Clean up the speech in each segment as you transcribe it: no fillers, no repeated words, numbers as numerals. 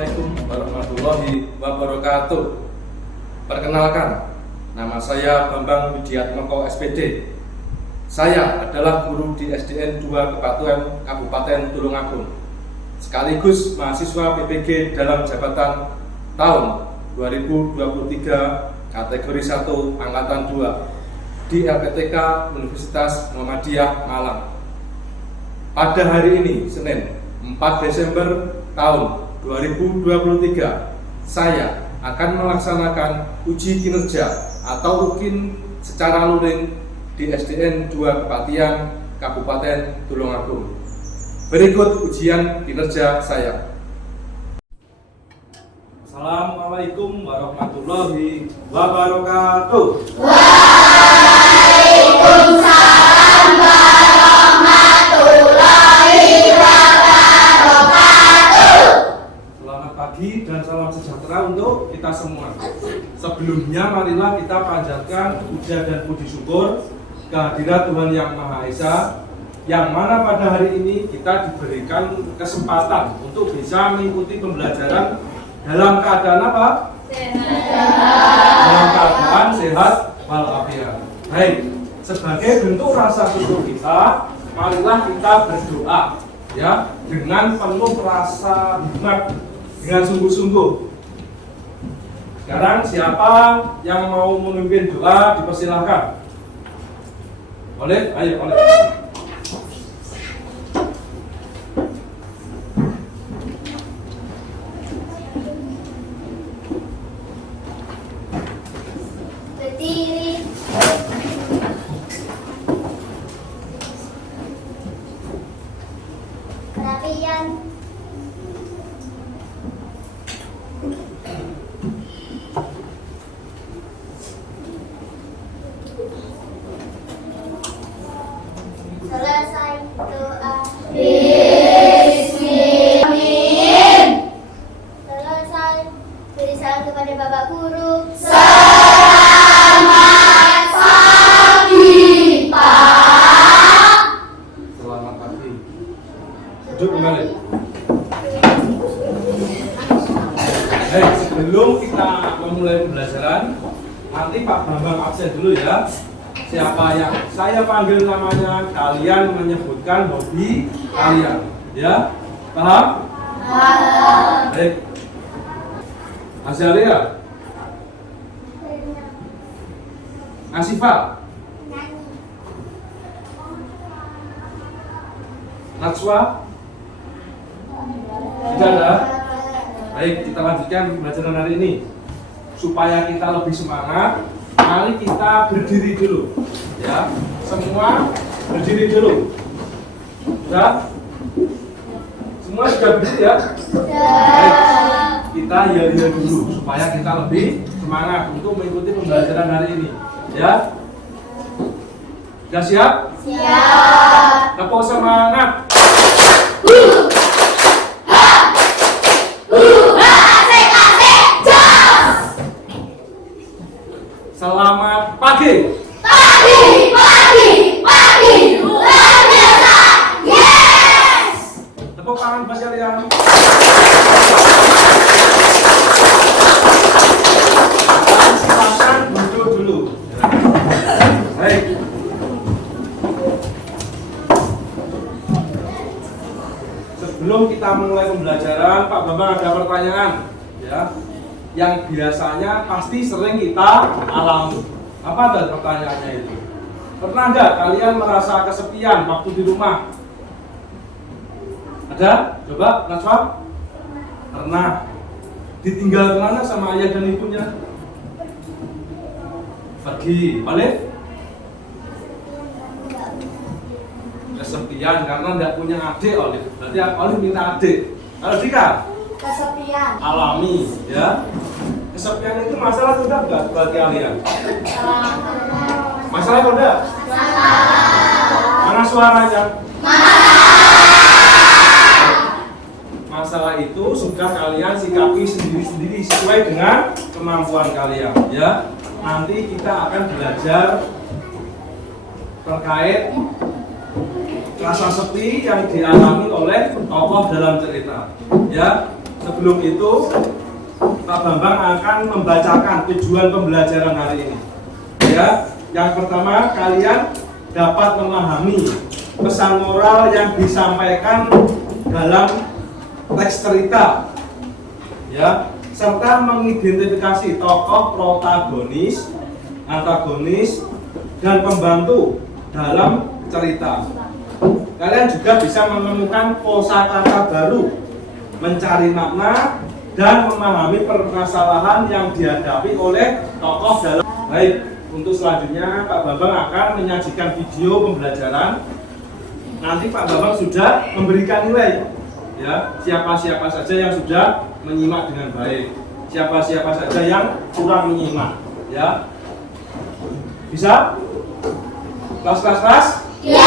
Assalamualaikum warahmatullahi wabarakatuh. Perkenalkan, nama saya Bambang Widiatmoko SPD. Saya adalah guru di SDN 2 Kepatuan Kabupaten Tulungagung, sekaligus mahasiswa PPG dalam jabatan tahun 2023 kategori 1 Angkatan 2 di LPTK Universitas Muhammadiyah Malang. Pada hari ini, Senin 4 Desember tahun 2023, saya akan melaksanakan uji kinerja atau UKIN secara luring di SDN 2 Kepatian Kabupaten Tulungagung. Berikut ujian kinerja saya. Assalamualaikum warahmatullahi wabarakatuh. Waalaikumsalam warahmatullahi wabarakatuh. Selamat pagi dan salam sejahtera untuk kita semua. Sebelumnya marilah kita panjatkan puja dan puji syukur kehadirat Tuhan Yang Maha Esa, yang mana pada hari ini kita diberikan kesempatan untuk bisa mengikuti pembelajaran dalam keadaan apa? Dalam keadaan sehat walafiat. Baik, sebagai bentuk rasa syukur kita, marilah kita berdoa ya dengan penuh rasa hikmat, dengan sungguh-sungguh. Sekarang siapa yang mau memimpin doa dipersilahkan. Oleh, ayo oleh. Berdiri. Perhatian. Selesai doa. Bismillahirrahmanirrahim. Selesai. Beri salam kepada Bapak Guru. Selamat pagi, Pak. Selamat pagi. Duduk kembali. Sebelum kita memulai pembelajaran, nanti Pak Bambang absen dulu ya. Siapa yang saya panggil namanya, kalian menyebutkan hobi kalian, ya? Paham? Paham. Baik. Azalia, Asifa, Natswa, tidak ada? Baik, kita lanjutkan pembelajaran hari ini. Supaya kita lebih semangat, mari kita berdiri dulu. Ya, semua berdiri dulu. Sudah? Semua sudah berdiri ya? Baik, kita ya dulu supaya kita lebih semangat untuk mengikuti pembelajaran hari ini. Ya? Sudah siap? Siap. Tepuk semangat. Selamat pagi. Pagi, luar biasa. Yes. Tepuk tangan buat kalian. Silakan duduk dulu. Baik. Sebelum kita mulai pembelajaran, Pak Bambang ada pertanyaan, ya, yang biasanya pasti sering kita alami. Apa ada pertanyaannya itu? Pernah nggak kalian merasa kesepian waktu di rumah? Ada? Coba, Najwa? Pernah. Ditinggal kemana sama ayah dan ibunya? Pergi. Olive? Kesepian karena nggak punya adik, Olive. Berarti Olive minta adik. Kalau Dika? Kesepian. Alami, ya. Kesepian itu masalah atau enggak buat kalian? Masalah atau enggak? Mana suaranya? Masalah itu sudah kalian sikapi sendiri-sendiri sesuai dengan kemampuan kalian, ya. Nanti kita akan belajar terkait rasa sepi yang dialami oleh tokoh dalam cerita, ya. sebelum itu Pak Bambang akan membacakan tujuan pembelajaran hari ini. Ya, yang pertama kalian dapat memahami pesan moral yang disampaikan dalam teks cerita, ya, serta mengidentifikasi tokoh protagonis, antagonis, dan pembantu dalam cerita. Kalian juga bisa menemukan kosakata baru, mencari makna, dan memahami permasalahan yang dihadapi oleh tokoh dalam. Baik, untuk selanjutnya Pak Bambang akan menyajikan video pembelajaran. Nanti Pak Bambang sudah memberikan nilai, ya, siapa-siapa saja yang sudah menyimak dengan baik, siapa-siapa saja yang kurang menyimak, ya. Bisa? Kelas? Ya.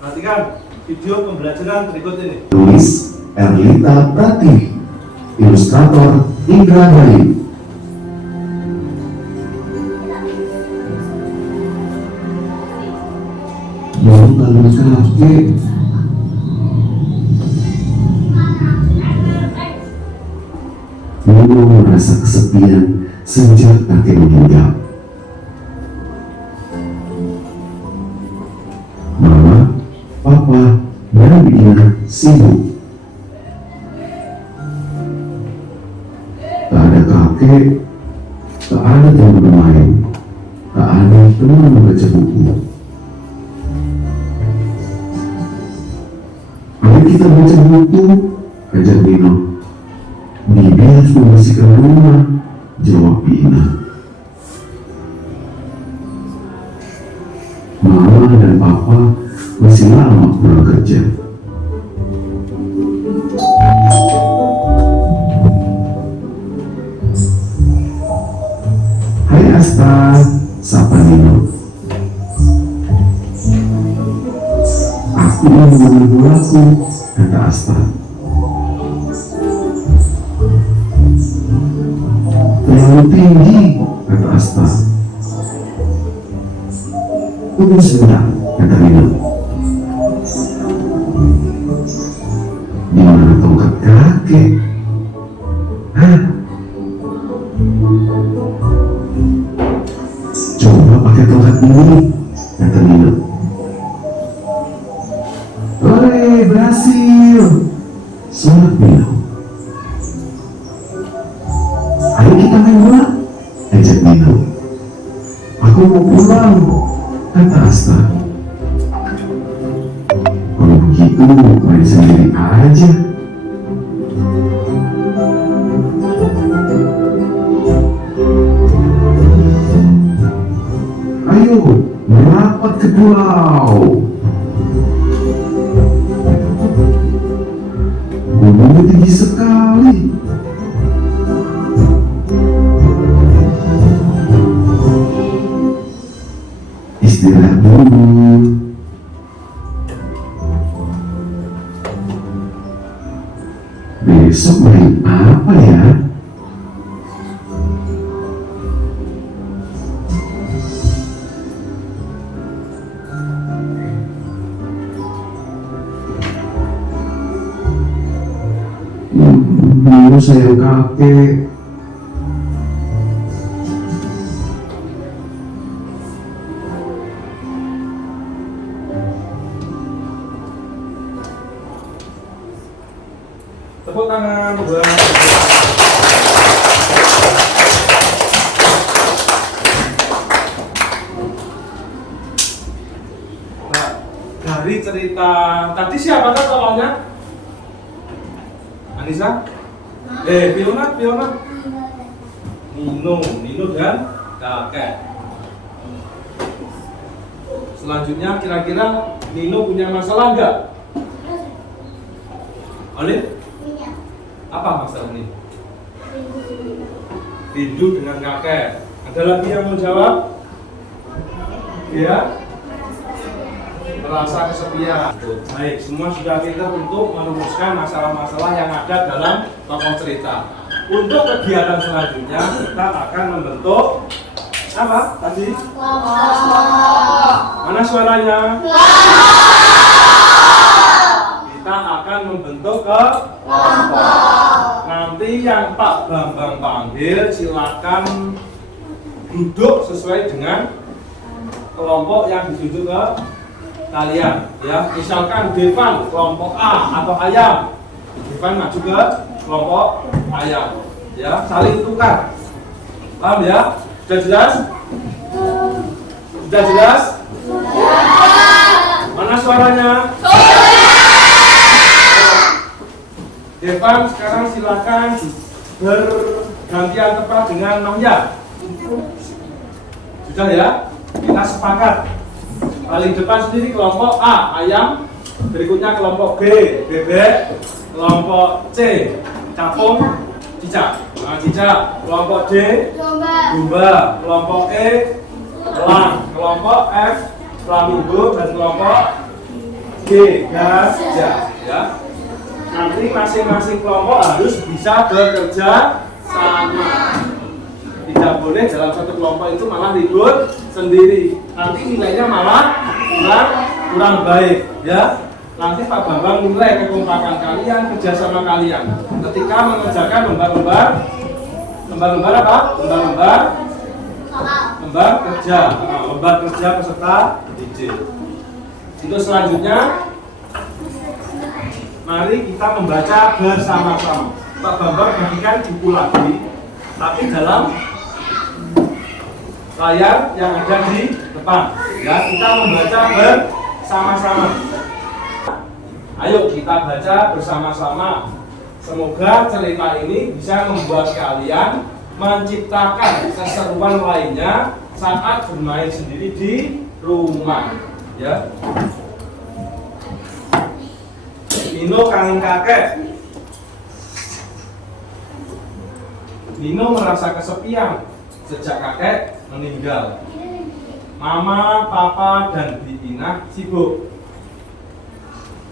Perhatikan video pembelajaran berikut ini. Tulis Erlita Pratiwi, ilustrator Indra Bayu. Mau bangun kafe. Nino merasa kesepian sejak kakek meninggal. Mama, Papa, dan Bina sibuk. Tak ada kakek, tak ada teman bermain, tak ada teman membaca buku. Ayo kita baca buku, ajak Bina. Bibi harus membersihkan rumah, jawab Bina. Mama dan Papa masih lama pulang kerja. Hai Asta, sapa Nino. Aku mau mengambil bolaku, kata Asta. Terlalu tinggi, kata Asta. Tunggu sebentar, kata Nino. Di mana tongkat kakek? Hah? Coba pakai tongkat ini, kata Nino. Hore, berhasil! Sorak Nino. Ayo kita main bola, ajak Nino. Aku mau pulang, kata Asta. Kalau begitu, main sendiri aja. Ayo, merapat ke pulau. Gunungnya tinggi sekali. Istirahat dulu. Besok main apa ya? Dulu sayang kakek. Tepuk tangan buat. Nah, dari cerita tadi siapakah tokohnya? Anissa? Fiona? Nino dan kakek. Selanjutnya kira-kira Nino punya masalah enggak? Olive? Apa masalah ini? Rindu dengan kakek. Ada lagi yang mau jawab? Ya? Merasa kesepian. Baik, semua sudah pintar untuk merumuskan masalah-masalah yang ada dalam tokoh cerita. Untuk kegiatan selanjutnya kita akan membentuk apa tadi? Mana suaranya? Kita akan akan membentuk kelompok. Nanti yang Pak Bambang panggil silakan duduk sesuai dengan kelompok yang ditunjuk ke kalian, ya. Misalkan Devan kelompok A atau ayam, Devan maju ke kelompok ayam, ya. Saling tukar, paham ya? Sudah jelas? Sudah jelas? Mana suaranya? Devan sekarang silakan bergantian tepat dengan Mahya. Sudah ya? Kita sepakat. Paling depan sendiri kelompok A, ayam. Berikutnya kelompok B, bebek. Kelompok C, capung, cicak. Nah, cicak. Kelompok D, domba. Kelompok E, elang. Kelompok F, flamingo. Dan kelompok G, gajah. Ya. Nanti masing-masing kelompok harus bisa bekerja sama. Tidak boleh dalam satu kelompok itu malah ribut sendiri. Nanti nilainya malah kurang baik, ya. Nanti Pak Bambang nilai kekompakan kalian, kerjasama kalian. Ketika mengerjakan lembar apa? Lembar kerja. Nah, lembar kerja peserta didik. Untuk selanjutnya, mari kita membaca bersama-sama. Pak Bambang bagikan buku lagi, tapi dalam layar yang ada di depan, ya. Kita membaca bersama-sama. Ayo kita baca bersama-sama. Semoga cerita ini bisa membuat kalian menciptakan keseruan lainnya saat bermain sendiri di rumah, ya. Nino kangen kakek. Nino merasa kesepian sejak kakek meninggal. Mama, papa, dan Bi-Inah sibuk.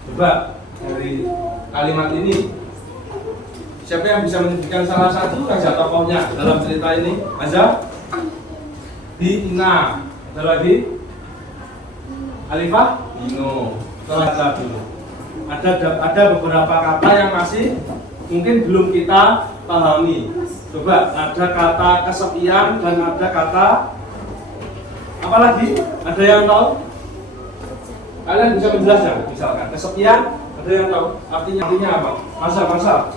Coba dari kalimat ini, siapa yang bisa menyebutkan salah satu saja tokohnya dalam cerita ini? Azza? Bi-Inah. Ada lagi? Alifah? Nino. Salah dulu. Ada beberapa kata yang masih mungkin belum kita pahami. Coba, ada kata kesepian dan ada kata apa lagi? Ada yang tahu? Kalian bisa menjelaskan? Misalkan kesepian, ada yang tahu artinya apa? Masa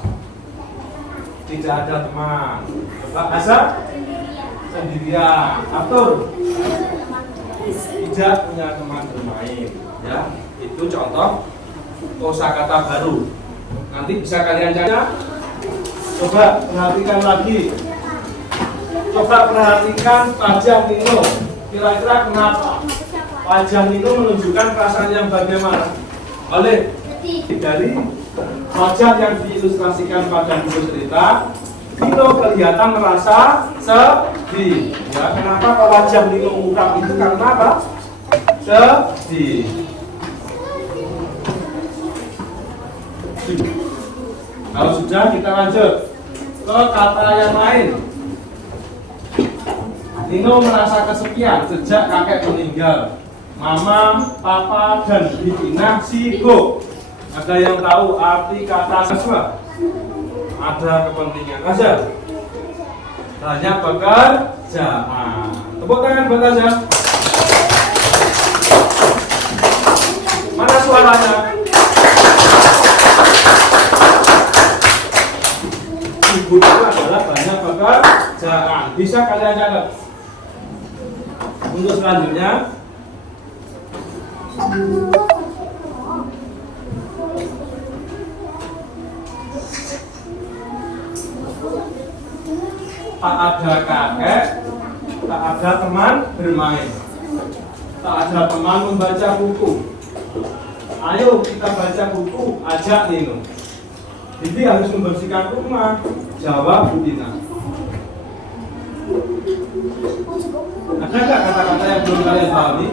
tidak ada teman. Coba, Asa? Sendirian. Atur? Tidak punya teman bermain. Ya, itu contoh kosakata baru. Nanti bisa kalian cari. Coba perhatikan lagi. Coba perhatikan wajah Nino. Kira-kira kenapa wajah Nino menunjukkan perasaan yang bagaimana? Oleh dari wajah yang diilustrasikan pada buku cerita, Nino kelihatan merasa sedih. Ya, kenapa wajah Nino muram itu? Karena apa? Sedih. Kalau sudah, kita lanjut ke kata yang lain. Nino merasa kesepian sejak kakek meninggal. Mama, papa, dan Bi-Inah sibuk. Ada yang tahu arti kata siswa? Ada kepentingan aja. Banyak pekerjaan. Tepuk tangan buat aja. Mana suaranya? Ibu itu adalah banyak pekerjaan. Bisa kalian catat. Untuk selanjutnya, tak ada kakek, tak ada teman bermain, tak ada teman membaca buku. Ayo kita baca buku, ajak Nino. Bibi harus membersihkan rumah, jawab Bi-Inah. Ada nggak kata-kata yang belum kalian pahami?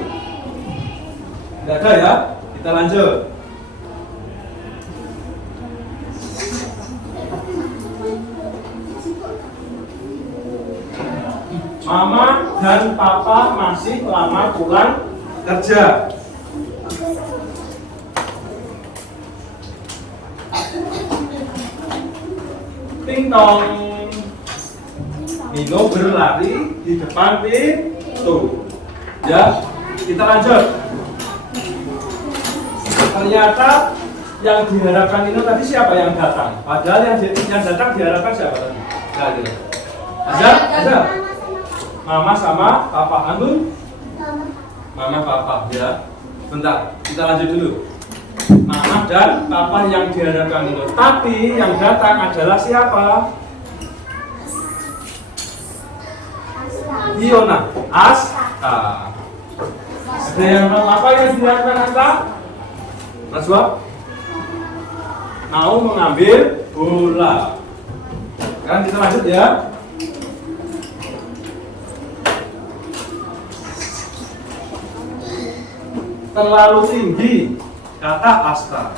Tidak ada ya? Kita lanjut. Mama dan papa masih lama pulang kerja. Ting tong. Nino berlari di depan pintu. Ya, kita lanjut. Ternyata yang diharapkan Nino tadi siapa yang datang? Padahal yang datang diharapkan siapa tadi? Nah, gitu. Azhar. Mama sama Papa. Anggun? Mama, Papa, ya. Bentar, kita lanjut dulu. Mama dan Papa yang diharapkan Nino. Tapi yang datang adalah siapa? Fiona. Asta. Ada yang tahu apa yang diharapkan Asta? Naswa? Mau mengambil bola. Sekarang kita lanjut ya. Terlalu tinggi, kata Asta.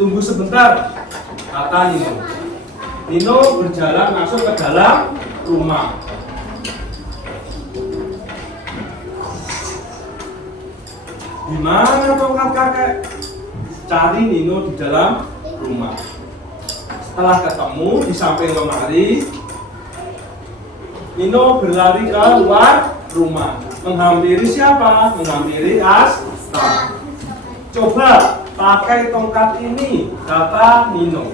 Tunggu sebentar, kata Nino. Nino berjalan masuk ke dalam rumah. Di mana tongkat kakek? Cari Nino di dalam rumah. Setelah ketemu di samping lemari, Nino berlari ke luar rumah. Menghampiri siapa? Menghampiri Asta. Coba pakai tongkat ini, kata Nino.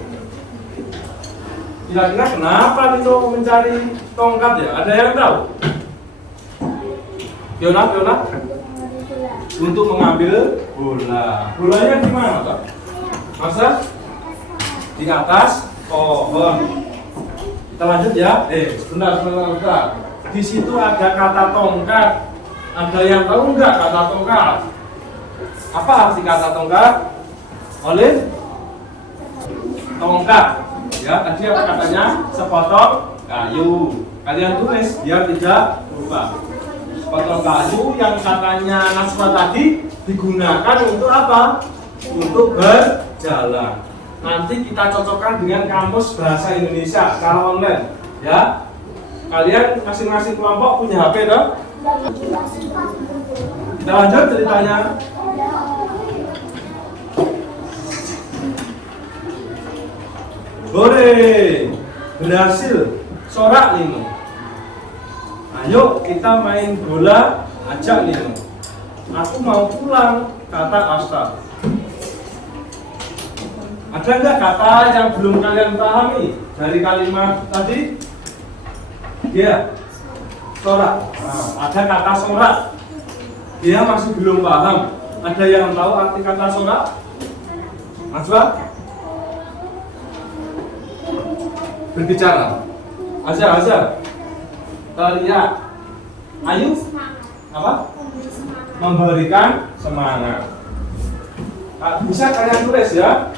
Kira-kira kenapa Nino mencari tongkat ya? Ada yang tahu? Fiona? Untuk mengambil bola. Bolanya di mana, Pak? Masa? Di atas pohon. Kita lanjut ya. Sebentar. Di situ ada kata tongkat. Ada yang tahu nggak kata tongkat? Apa arti kata tongkat? Oleh tongkat. Ya, tadi apa katanya? Sepotong kayu. Kalian tulis biar tidak lupa. Sepotong kayu yang katanya Naswa tadi digunakan untuk apa? Untuk berjalan. Nanti kita cocokkan dengan kamus bahasa Indonesia secara online. Ya, kalian masing-masing kelompok punya HP toh? Kita lanjut ceritanya. Hore, berhasil, sorak Nino. Ayo kita main bola, ajak Nino. Aku mau pulang, kata Asta. Ada nggak kata yang belum kalian pahami dari kalimat tadi? Ya, sorak. Nah, ada kata sorak. Dia masih belum paham. Ada yang tahu arti kata sorak? Najwa? Berbicara. Azhar. Teriak. Ayo. Apa? Memberikan semangat. Nah, bisa kalian tulis ya.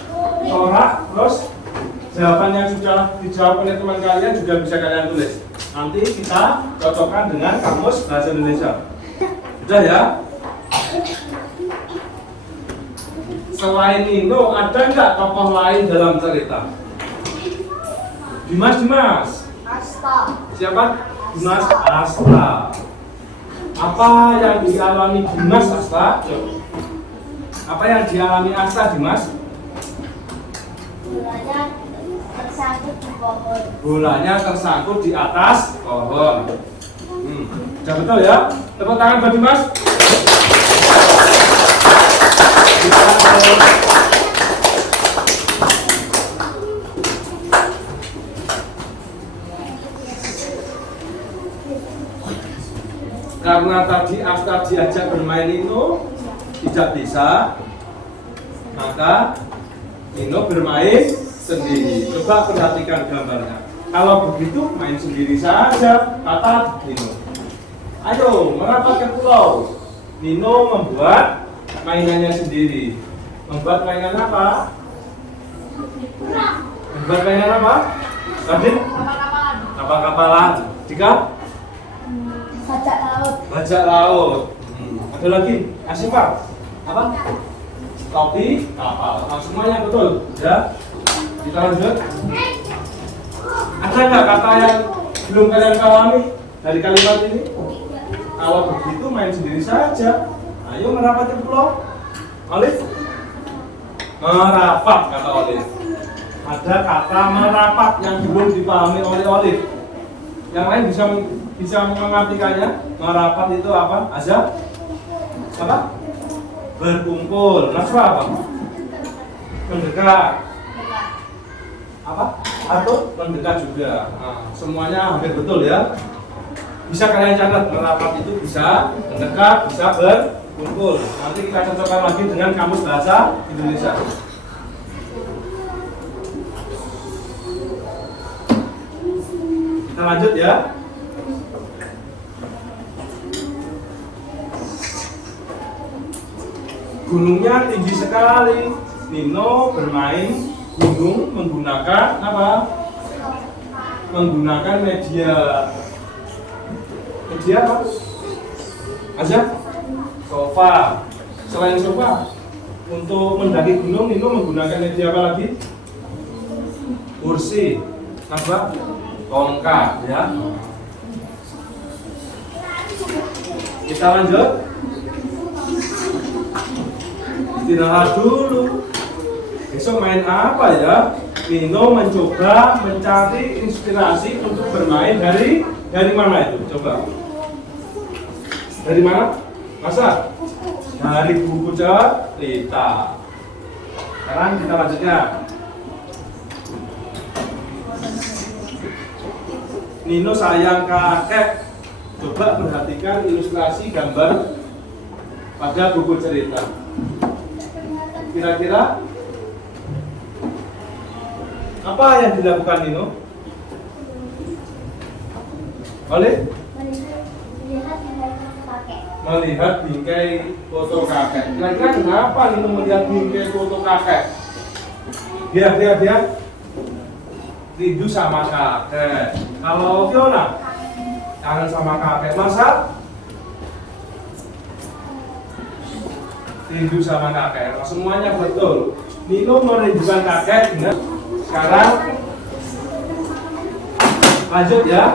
Sorak, terus jawaban yang sudah dijawab oleh teman kalian juga bisa kalian tulis. Nanti kita cocokkan dengan kamus bahasa Indonesia. Sudah ya? Selain Nino, ada nggak tokoh lain dalam cerita? Dimas. Asta. Siapa? Dimas Asta. Apa yang dialami Dimas Asta? Apa yang dialami Asta, Dimas? Bolanya tersangkut di pohon. Bolanya tersangkut di atas pohon. Sudah betul ya? Tepuk tangan buat Dimas. Karena tadi Asta diajak bermain Nino tidak bisa, maka Nino bermain sendiri. Coba perhatikan gambarnya. Kalau begitu main sendiri saja, kata Nino. Ayo merapat ke pulau. Nino membuat mainannya sendiri. Membuat mainan apa? Membuat mainan apa? Radin? Kapal-kapalan. Jika? Bajak laut. Ada lagi? Asifah? Apa? Topi kapal. Nah, semuanya betul. Ya. Kita lanjut. Ada nggak kata yang belum kalian pahami dari kalimat ini? Kalau begitu main sendiri saja. Ayo merapat ke pulau. Alif? Merapat kata Olive. Ada kata merapat yang belum dipahami oleh Olive. Yang lain bisa mengartikannya. Merapat itu apa? Azab? Apa? Berkumpul. Naswa apa? Mendekat. Apa? Atau mendekat juga. Nah, semuanya hampir betul ya. Bisa kalian catat, merapat itu bisa mendekat, bisa berkumpul. Nanti kita cocokkan lagi dengan kamus bahasa Indonesia. Kita lanjut ya. Gunungnya tinggi sekali. Nino bermain gunung menggunakan apa? Menggunakan media apa? Aja? Sofa. Selain sofa, untuk mendaki gunung Nino menggunakan media apa lagi? Kursi. Apa? Tongkat ya. Kita lanjut. Istirahat dulu. Besok main apa ya? Nino mencoba mencari inspirasi untuk bermain dari mana itu? Coba. Dari mana? Masa? Dari buku cerita. Sekarang kita lanjutkan. Nino sayang kakek. Coba perhatikan ilustrasi gambar pada buku cerita. Kira-kira apa yang dilakukan Nino? Melihat bingkai foto kakek. Kira-kira kenapa Nino melihat bingkai foto kakek? Dia rindu sama kakek. Kalau Fiona kangen sama kakek. Masa rindu sama kakek. Nah, semuanya betul. Nino merindukan kakek. Benar? Sekarang lanjut ya.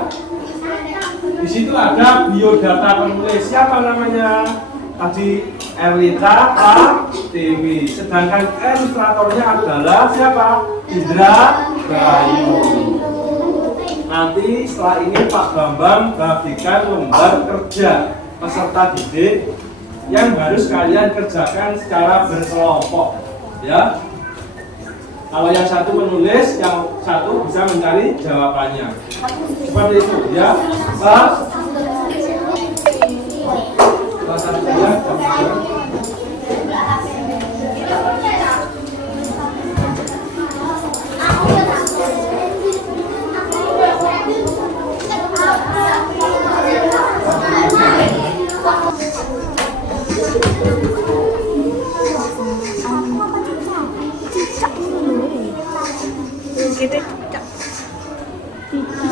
Di situ ada biodata penulis. Siapa namanya? Tadi Erlita Pratiwi. Sedangkan ilustratornya adalah siapa? Indra Bayu. Nanti setelah ini Pak Bambang bagikan lembar kerja peserta didik yang harus kalian kerjakan secara berkelompok, ya. Kalau yang satu menulis, yang satu bisa mencari jawabannya. Seperti itu, ya. Pak. Salah satunya. Kita cicak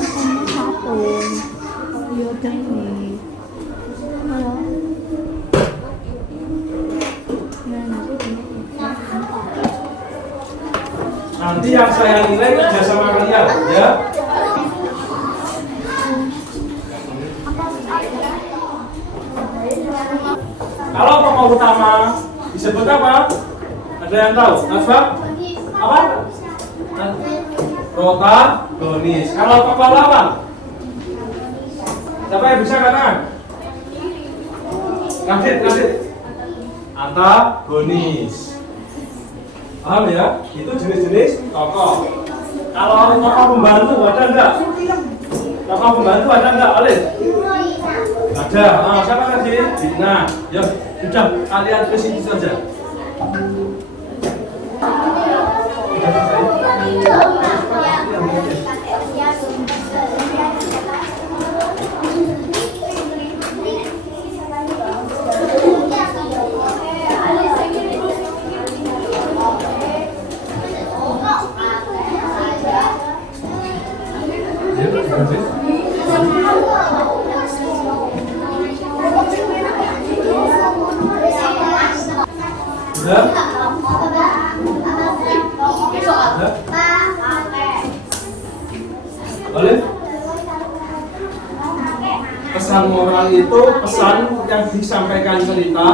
sama sabun. Yaudah ini. Halo. Nanti yang saya nilai kerja sama kalian, ya. Kalau tokoh utama disebut apa? Ada yang tahu? Nasbah? Apa? Protagonis. Kalau tokoh lawan? Siapa yang bisa katakan? Kadit. Antagonis. Paham ya? Itu jenis-jenis tokoh. Kalau tokoh pembantu ada enggak? Tokoh pembantu ada enggak? Oleh? Ada. Nah, siapa tadi? Nah, ya sudah kalian ke sini saja. Boleh? Pesan moral itu pesan yang disampaikan cerita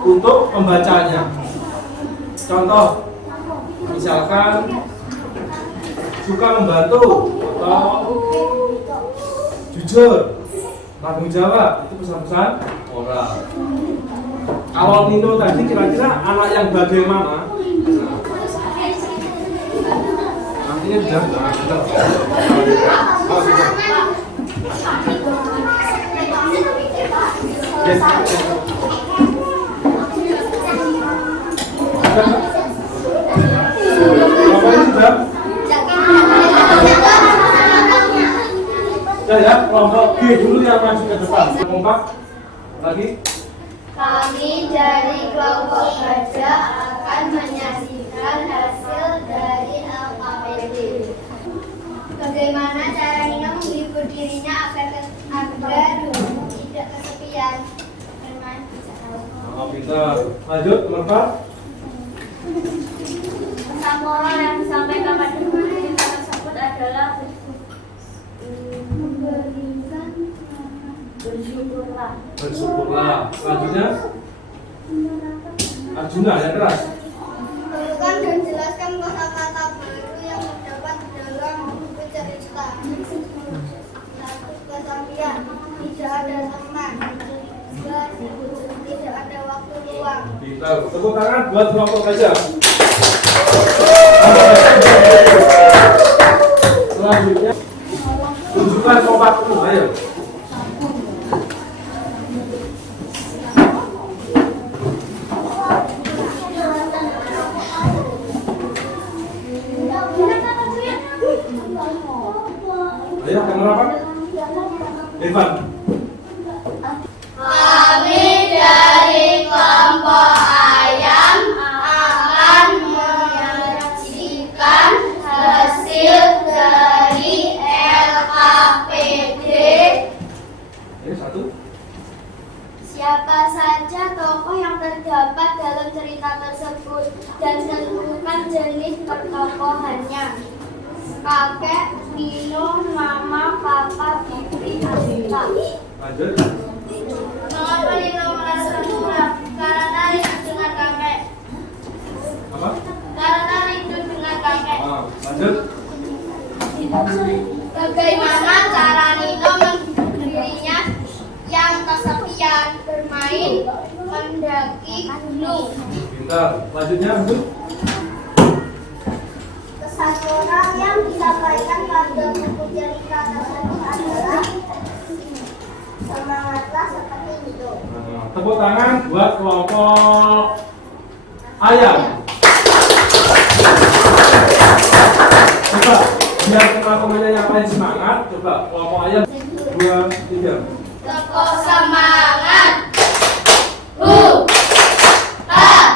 untuk pembacanya. Contoh, misalkan suka membantu atau jujur, tanggung jawab, itu pesan-pesan moral. Kalau Nino tadi kira-kira anak yang bagaimana? Artinya sudah yes. Sudah ya, kelompok G dulu yang maju ke depan. Kompak lagi. Kami dari kelompok baca akan menyaksikan hasil dari LKPD. Bagaimana cara Nino menghibur dirinya agar tidak kesepian? Bermain Oh, pintar. Lanjut, Kompak. pesan moral yang disampaikan pada guru tersebut adalah bersyukurlah. Bersyukurlah. Selanjutnya Arjuna yang keras. Tuliskan dan jelaskan kata-kata baru yang terdapat dalam buku cerita. Satu, kesepian, tidak ada teman. Dua, tidak ada waktu luang. Pintar. Tepuk tangan buat kelompok gajah. Selanjutnya tunjukkan kompakmu, ayo. Ayo, kamu apa? Evan. Kami dari kelompok ayam akan menyaksikan hasil dari LKPD. Ayo, satu. Siapa saja tokoh yang terdapat dalam cerita tersebut dan tentukan jenis pertokohannya. Kakek, Nino, Mama, Papa, Bibi, Asita. Lanjut. Mengapa Nino merasa murah? Karena rindu dengan kakek. Apa? Karena rindu dengan kakek. Lanjut. Bagaimana cara Nino menghibur dirinya yang kesepian bermain mendaki gunung? Pintar. Lanjutnya, lanjut. Pesan moral yang disampaikan pada buku cerita tersebut adalah semangatlah seperti itu. Tepuk tangan buat kelompok ayam. Coba biar teman-temannya yang lain semangat. Coba kelompok ayam 2, 3. Tepuk semangat. Hu ha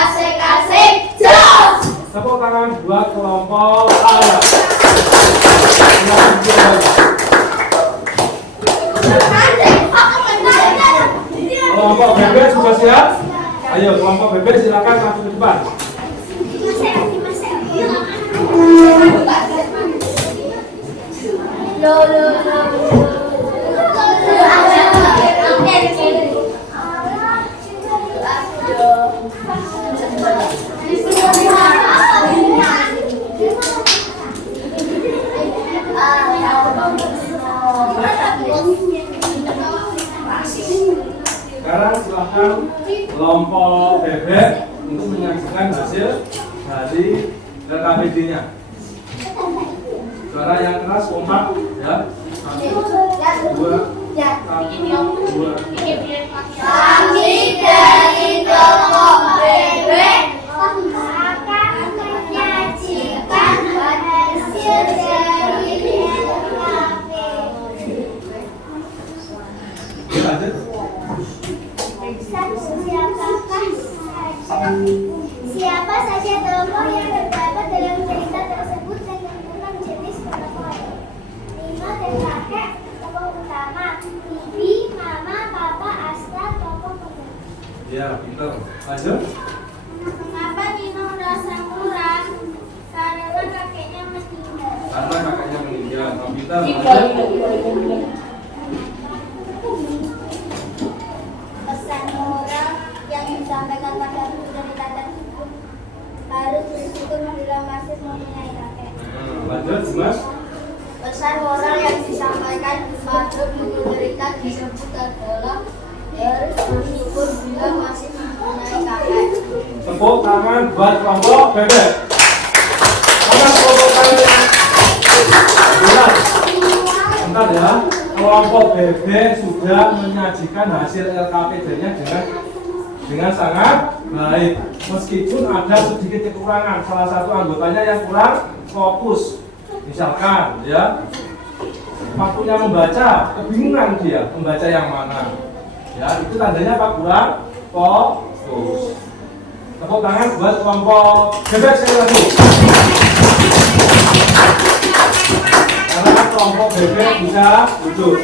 asik-asik jos. Tepuk tangan buat kelompok ayam. Kelompok bebek sudah siap? Ayo kelompok bebek silakan masuk ke depan. Sekarang silahkan kelompok bebek untuk menyaksikan hasil dari LKPD-nya. Suara yang keras kompak ya. 1, 2, 1, 2. Kami dari kelompok bebek akan menyajikan hasil dari LKPD. Lanjut. Siapa saja tokoh yang terdapat dalam cerita tersebut dan tentukan jenis pertokohan. Nino dan kakek tokoh utama, Bibi, Mama, Papa, Asta tokoh pembantu. Ya, pintar. Lanjut. Mengapa Nino merasa murah? Karena kakeknya meninggal. Karena kakaknya meninggal. Pintar. Lanjut. Pesan moral yang disampaikan pada mengenai kakek. Lanjut, Mas. Pesan moral yang disampaikan pada buku cerita disebut adalah harus bersyukur bila masih mempunyai kakek. Tepuk tangan buat kelompok bebek. Mana kelompok kalian? Bentar ya. Kelompok bebek sudah menyajikan hasil LKPD-nya dengan sangat baik. Meskipun ada sedikit kekurangan, salah satu anggotanya yang kurang fokus. Misalkan ya, waktunya membaca, kebingungan dia membaca yang mana. Ya, itu tandanya apa? Kurang fokus. Tepuk tangan buat kelompok bebek sekali lagi. Karena kelompok bebek bisa duduk.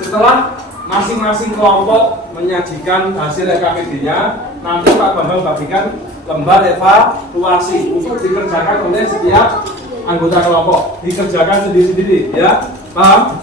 Setelah masing-masing kelompok menyajikan hasil LKPD-nya, nanti Pak Bambang bagikan lembar evaluasi untuk dikerjakan oleh setiap anggota kelompok. Dikerjakan sendiri-sendiri, ya, paham?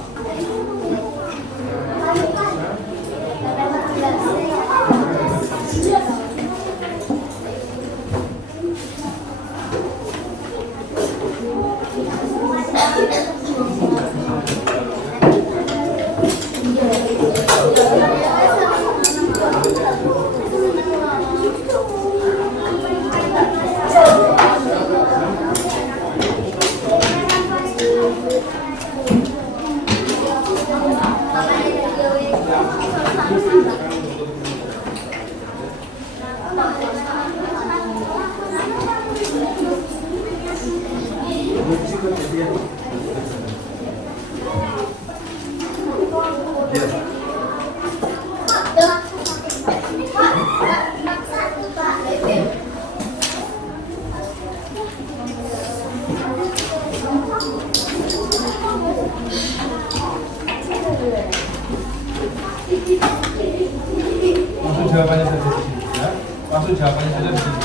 Langsung jawabannya saja di sini, ya. Langsung jawabannya saja di sini.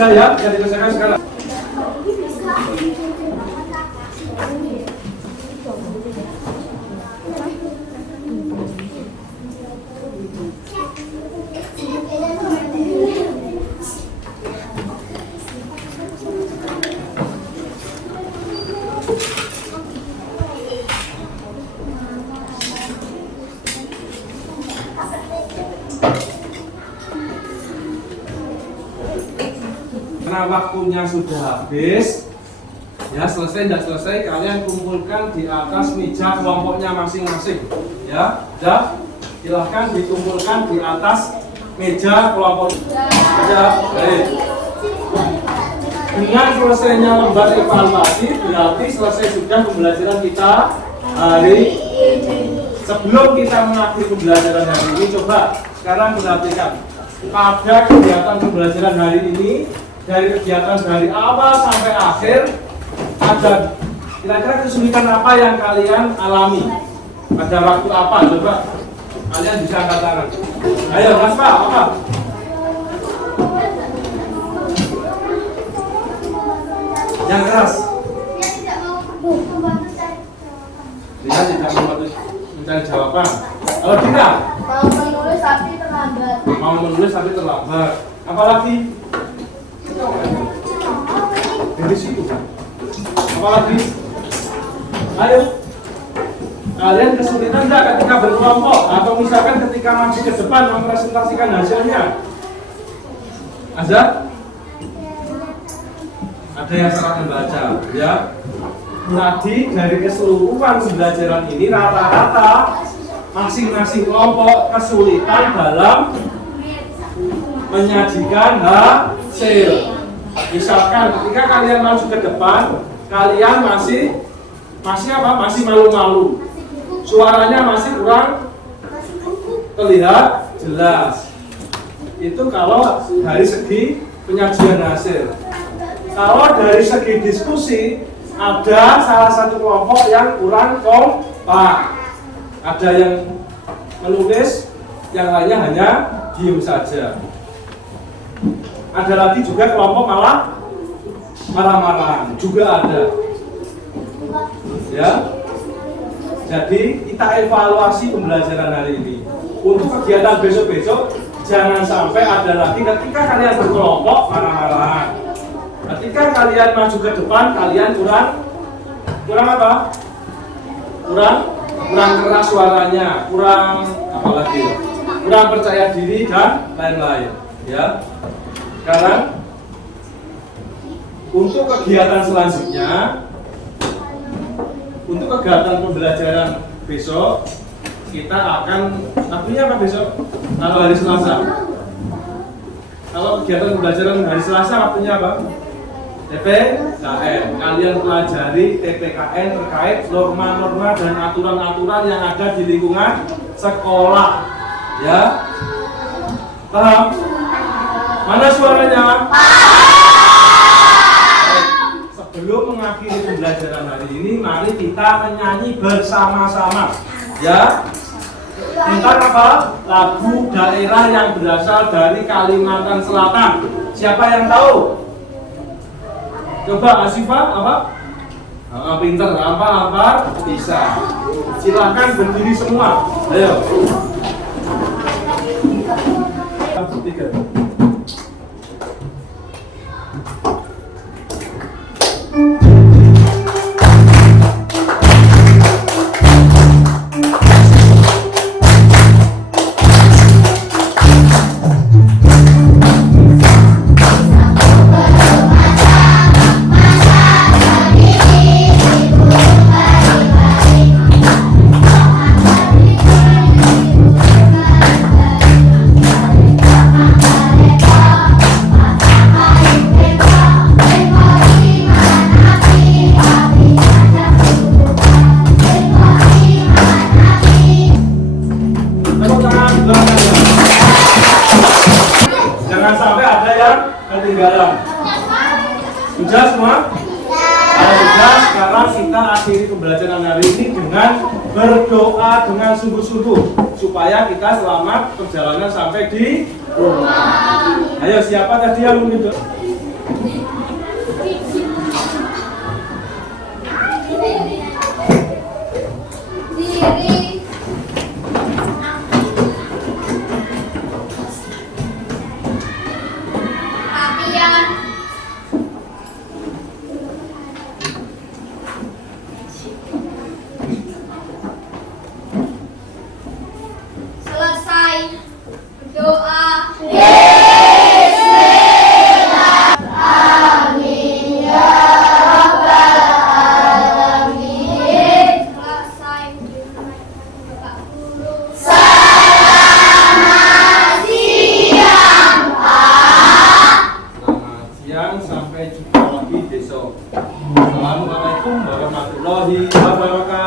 Ya, yang dikerjakan sekarang. Karena waktunya sudah habis, ya, selesai tidak selesai kalian kumpulkan di atas meja kelompoknya masing-masing, ya. Sudah, silahkan dikumpulkan di atas meja kelompok. Ya, baik. Dengan selesainya lembar evaluasi berarti selesai sudah pembelajaran kita hari ini. Sebelum kita mengakhiri pembelajaran hari ini, coba sekarang perhatikan pada kegiatan pembelajaran hari ini. Dari kegiatan dari awal sampai akhir, ada kira-kira kesulitan apa yang kalian alami? Pada waktu apa? Coba kalian bisa angkat tangan. Ayo, Mas Pak, apa? Yang keras. Dia tidak mau mencari jawaban. Kalau kita Mau menulis tapi terlambat. mau menulis tapi terlambat. Apalagi? Dari situ kan. Apalagi? Ayo. Kalian kesulitan enggak ketika berkelompok atau misalkan ketika maju ke depan mempresentasikan hasilnya? Ada? Ada yang salah membaca, ya. Tadi dari keseluruhan pembelajaran ini rata-rata masing-masing kelompok kesulitan dalam menyajikan hasil. Misalkan ketika kalian maju ke depan, kalian masih apa? Masih malu-malu. Suaranya masih kurang terlihat jelas. Itu kalau dari segi penyajian hasil. Kalau dari segi diskusi, ada salah satu kelompok yang kurang kompak. Ada yang menulis, yang lainnya hanya diem saja. Ada lagi juga kelompok malah marah-marah, juga ada. Ya. Jadi kita evaluasi pembelajaran hari ini. untuk kegiatan besok-besok jangan sampai ada lagi ketika kalian berkelompok marah-marahan. Ketika kalian maju ke depan, kalian kurang apa? Kurang keras suaranya, kurang apa lagi? Kurang percaya diri dan lain-lain. Ya. Sekarang untuk kegiatan selanjutnya, untuk kegiatan pembelajaran besok, kita akan artinya apa besok? Kalau hari Selasa. Kalau kegiatan pembelajaran hari Selasa waktunya apa? TPKN. Kalian pelajari TPKN terkait norma-norma dan aturan-aturan yang ada di lingkungan sekolah. Ya. Paham? Mana suaranya? Sebelum mengakhiri pembelajaran hari ini, mari kita menyanyi bersama-sama. Ya. Tentang apa? Lagu daerah yang berasal dari Kalimantan Selatan. Siapa yang tahu? Coba Asifah apa? Pinter, apa? Bisa. Silakan berdiri semua. Ayo. 3. Jangan sampai ada yang ketinggalan. Sudah semua? Kalau sudah, sekarang kita akhiri pembelajaran hari ini dengan berdoa dengan sungguh-sungguh supaya kita selamat perjalanan sampai di rumah. Ayo, siapa tadi yang minta? Selesai berdoa. Selesai Bapak Guru. Selamat siang, sampai jumpa lagi besok. Assalamualaikum warahmatullahi wabarakatuh.